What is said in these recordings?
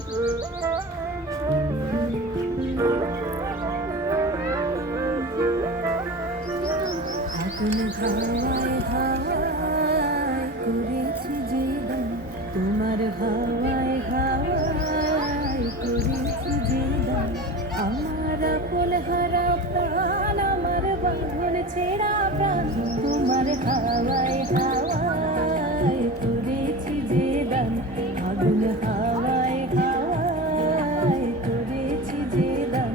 আগুন হাওয়ায় হাওয়ায় করেছি জীবন, তোমার হাওয়ায় হাওয়ায় করেছি জীবন। আমার আপন হারা প্রাণ, আমার বাঁধন ছেঁড়া প্রাণ, তোমার হাওয়ায় হাওয়ায় করেছি জীবন। আগুন হাওয়ায় হাওয়ায় করেছি জীবন।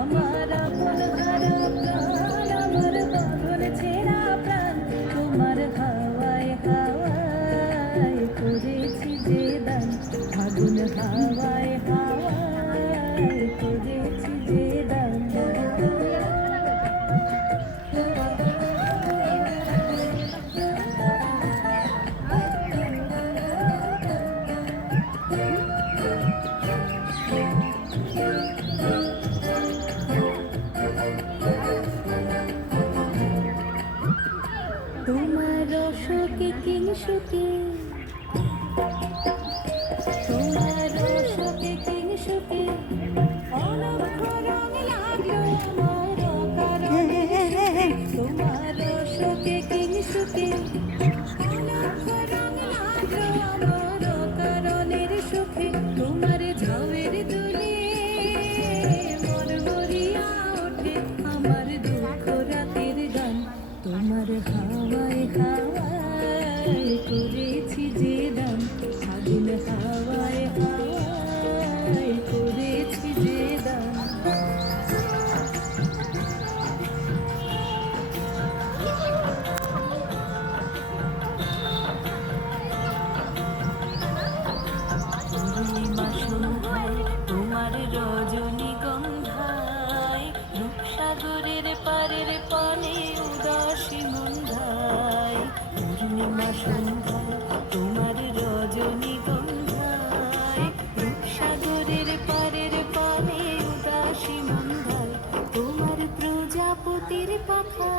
আমার আপন হারা প্রাণ, আমার বাঁধন ছেঁড়া প্রাণ, তোমার হাওয়ায় হাওয়ায় করেছি জীবন। আগুন হাওয়ায় হাওয়ায় করেছি জীবন। তোমার অশোকে কিংসুকে, তোমার অশোকে কিংসুকে, অলক্ষ রং লাগলো আমার অকারণে। তোমার অশোকে কিংসুকে, অলক্ষ রং লাগলো আমার অকারণের সুখে। তোমার ঝাউয়ের দুলে মন ভরিয়া ওঠে আমার দুঃখ রাতের গান। তোমার হাওয়ায় হাওয়ায় করেছি যে দান। আগুন হাওয়ায় হাওয়ায় করেছি যে দান। পূর্ণিমা সন্ধ্যায় তোমার রজনীগন্ধায়, রূপসাগরের পারের পানে উদাসী মন্ধায়। পূর্ণিমা সন্ধ্যায় তোমার রজনীগন্ধায়, রূপসাগরের পারের পানে উদাসী মন্ধায়। তোমার প্রজাপতির পাখা,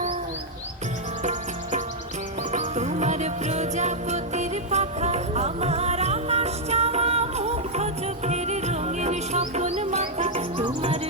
তোমার প্রজাপতির পাখা, আমার আকাশ চাওয়া মুগ্ধ চোখের রঙের স্বপন মাথা। তোমার